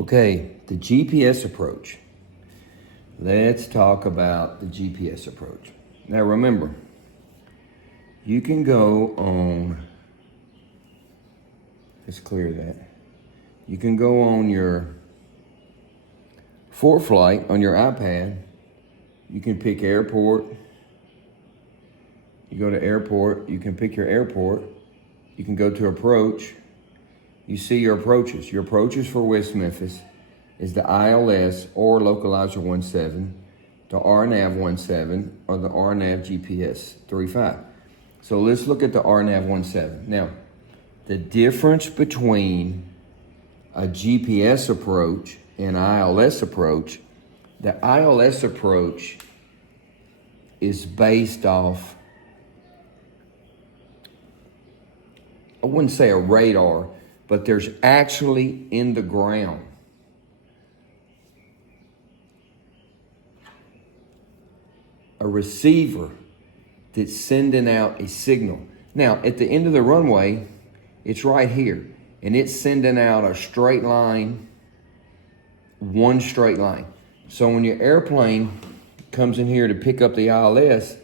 Okay, the GPS approach. Let's talk about the GPS approach. Now remember, you can go on, let's clear that. You can go on your ForeFlight on your iPad. You can pick airport. You go to airport, you can pick your airport. You can go to approach. You see your approaches. Your approaches for West Memphis is the ILS or Localizer 17, the RNAV 17, or the RNAV GPS 35. So let's look at the RNAV 17. Now, the difference between a GPS approach and ILS approach, the ILS approach is based off, I wouldn't say a radar, but there's actually in the ground a receiver that's sending out a signal. Now, at the end of the runway, it's right here, and it's sending out a straight line, one straight line. So when your airplane comes in here to pick up the ILS,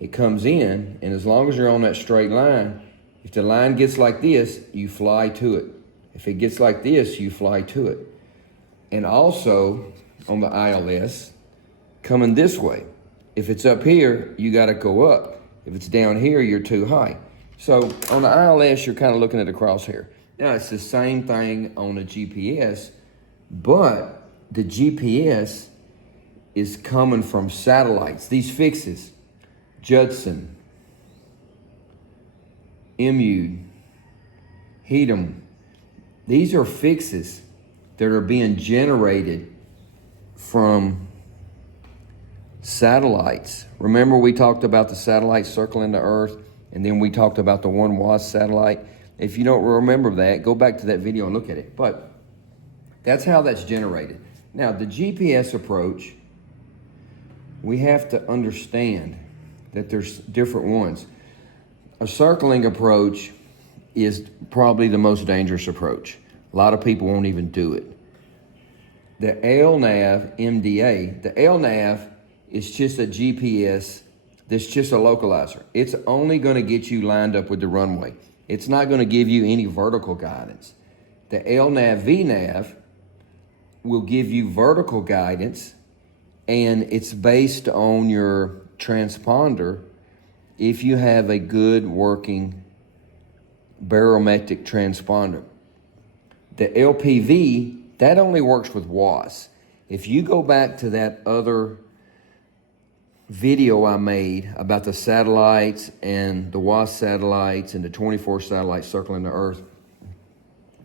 it comes in, and as long as you're on that straight line, if the line gets like this, you fly to it. If it gets like this, you fly to it. And also, on the ILS, coming this way. If it's up here, you gotta go up. If it's down here, you're too high. So on the ILS, you're kind of looking at the crosshair. Now, it's the same thing on the GPS, but the GPS is coming from satellites. These fixes, Judson, MU, Hedem, these are fixes that are being generated from satellites. Remember we talked about the satellites circling the Earth, and then we talked about the one WASP satellite. If you don't remember that, go back to that video and look at it. But that's how that's generated. Now, the GPS approach, we have to understand that there's different ones. A circling approach is probably the most dangerous approach. A lot of people won't even do it. The LNAV MDA, the LNAV is just a GPS that's just a localizer. It's only gonna get you lined up with the runway. It's not gonna give you any vertical guidance. The LNAV VNAV will give you vertical guidance, and it's based on your transponder if you have a good working barometric transponder. The LPV, that only works with WASP. If you go back to that other video I made about the satellites and the WASP satellites and the 24 satellites circling the Earth,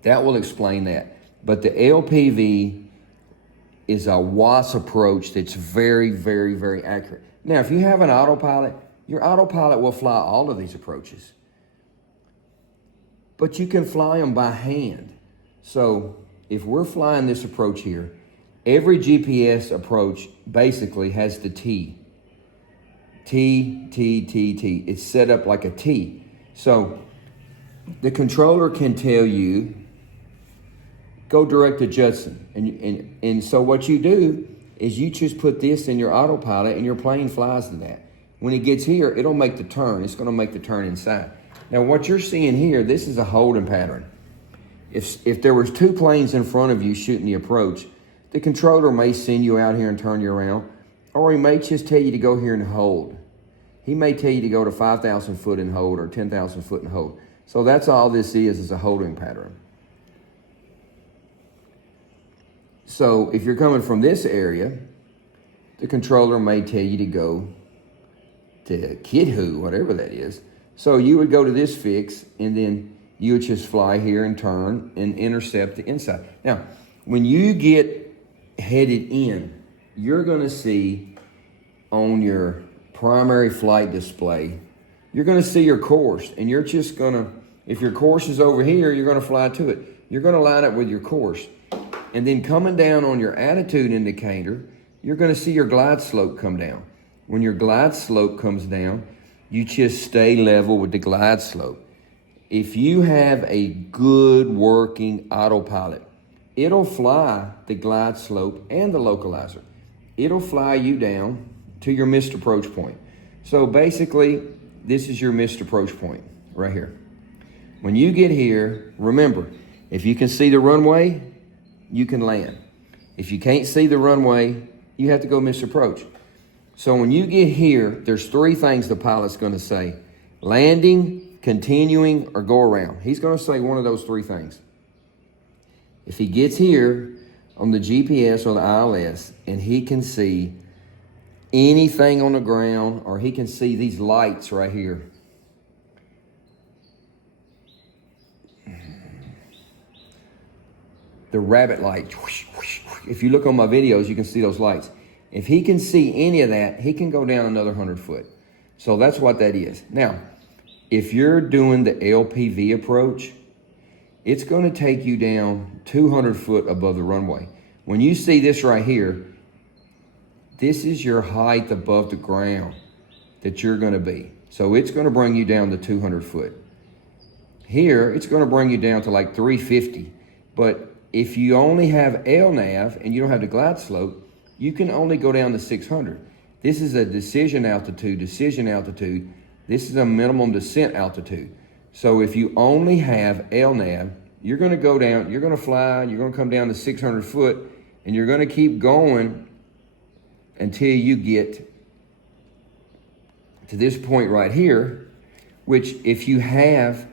that will explain that. But the LPV is a WASP approach that's very, very, very accurate. Now, if you have an autopilot, your autopilot will fly all of these approaches, but you can fly them by hand. So if we're flying this approach here, every GPS approach basically has the T. T, T, T, T. It's set up like a T. So the controller can tell you, go direct to Judson. And so what you do is you just put this in your autopilot and your plane flies to that. When it gets here, it'll make the turn. It's gonna make the turn inside. Now what you're seeing here, this is a holding pattern. If there was two planes in front of you shooting the approach, the controller may send you out here and turn you around, or he may just tell you to go here and hold. He may tell you to go to 5,000 foot and hold, or 10,000 foot and hold. So that's all this is a holding pattern. So if you're coming from this area, the controller may tell you to go to Kidhu, whatever that is. So you would go to this fix, and then you would just fly here and turn and intercept the inside. Now, when you get headed in, you're gonna see on your primary flight display, you're gonna see your course, and you're just gonna, if your course is over here, you're gonna fly to it. You're gonna line up with your course. And then coming down on your attitude indicator, you're gonna see your glide slope come down. When your glide slope comes down, you just stay level with the glide slope. If you have a good working autopilot, it'll fly the glide slope and the localizer. It'll fly you down to your missed approach point. So basically, this is your missed approach point right here. When you get here, remember, if you can see the runway, you can land. If you can't see the runway, you have to go missed approach. So when you get here, there's three things the pilot's gonna say: landing, continuing, or go around. He's gonna say one of those three things. If he gets here on the GPS or the ILS and he can see anything on the ground, or he can see these lights right here, the rabbit light, if you look on my videos, you can see those lights. If he can see any of that, he can go down another 100 foot. So that's what that is. Now, if you're doing the LPV approach, it's going to take you down 200 foot above the runway. When you see this right here, this is your height above the ground that you're going to be. So it's going to bring you down to 200 foot. Here, it's going to bring you down to like 350. But if you only have LNAV and you don't have the glide slope, you can only go down to 600. This is a decision altitude. This is a minimum descent altitude. So if you only have LNAV, you're going to go down, you're going to fly, you're going to come down to 600 foot, and you're going to keep going until you get to this point right here, which if you have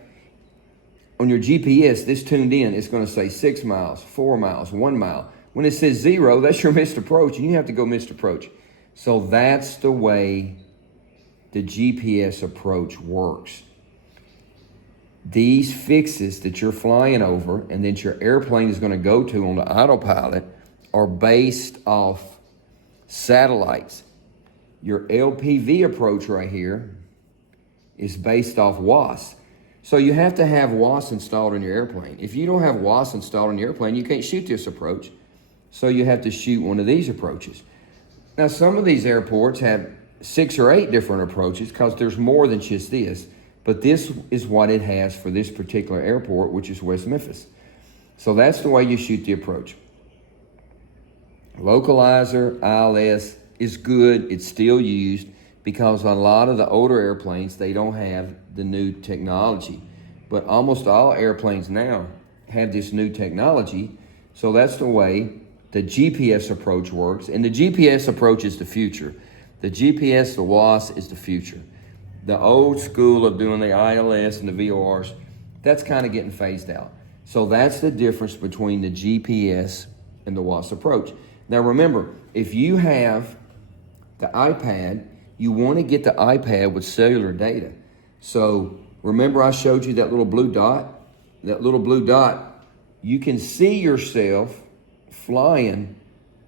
on your GPS, this tuned in, it's going to say 6 miles, 4 miles, 1 mile. When it says 0, that's your missed approach, and you have to go missed approach. So that's the way the GPS approach works. These fixes that you're flying over and that your airplane is going to go to on the autopilot are based off satellites. Your LPV approach right here is based off WAAS. So you have to have WAAS installed on your airplane. If you don't have WAAS installed on your airplane, you can't shoot this approach. So you have to shoot one of these approaches. Now, some of these airports have 6 or 8 different approaches because there's more than just this. But this is what it has for this particular airport, which is West Memphis. So that's the way you shoot the approach. Localizer, ILS is good. It's still used because a lot of the older airplanes, they don't have the new technology. But almost all airplanes now have this new technology. So that's the way the GPS approach works. And the GPS approach is the future. The GPS, the WAAS is the future. The old school of doing the ILS and the VORs, that's kind of getting phased out. So that's the difference between the GPS and the WAAS approach. Now remember, if you have the iPad, you want to get the iPad with cellular data. So remember I showed you that little blue dot? That little blue dot, you can see yourself flying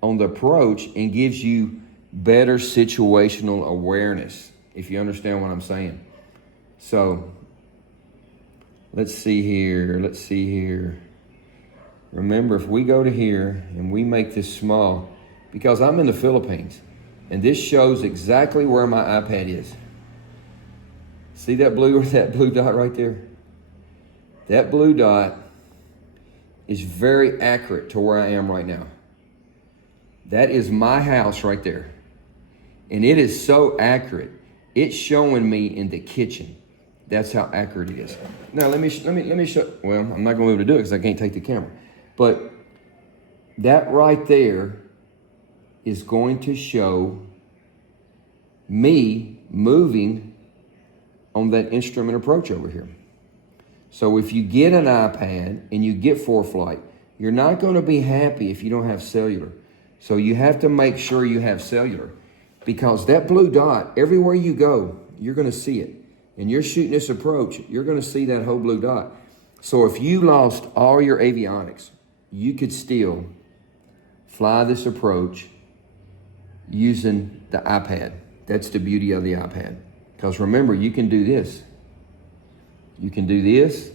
on the approach and gives you better situational awareness, if you understand what I'm saying. So let's see here. Remember, if we go to here and we make this small, because I'm in the Philippines, and this shows exactly where my iPad is. See that blue dot right there? That blue dot is very accurate to where I am right now. That is my house right there. And it is so accurate. It's showing me in the kitchen. That's how accurate it is. Now let me show. Well, I'm not going to be able to do it because I can't take the camera. But that right there is going to show me moving on that instrument approach over here. So if you get an iPad and you get ForeFlight, you're not going to be happy if you don't have cellular. So you have to make sure you have cellular, because that blue dot, everywhere you go, you're going to see it. And you're shooting this approach, you're going to see that whole blue dot. So if you lost all your avionics, you could still fly this approach using the iPad. That's the beauty of the iPad. Because remember, you can do this. You can do this,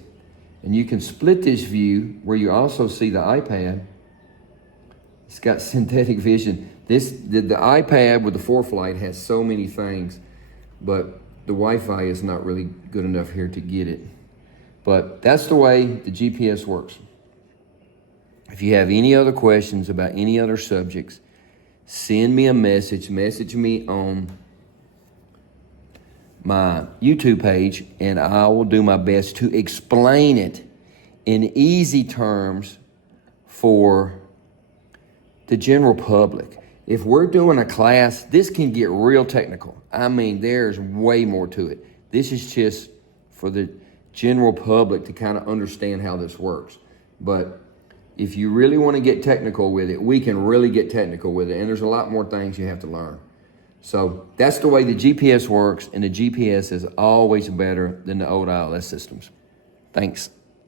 and you can split this view where you also see the iPad. It's got synthetic vision. The iPad with the ForeFlight has so many things, but the Wi-Fi is not really good enough here to get it. But that's the way the GPS works. If you have any other questions about any other subjects, send me a message. Message me on my YouTube page, and I will do my best to explain it in easy terms for the general public. If we're doing a class, this can get real technical. I mean, there's way more to it. This is just for the general public to kind of understand how this works. But if you really want to get technical with it, we can really get technical with it. And there's a lot more things you have to learn. So that's the way the GPS works, and the GPS is always better than the old ILS systems. Thanks.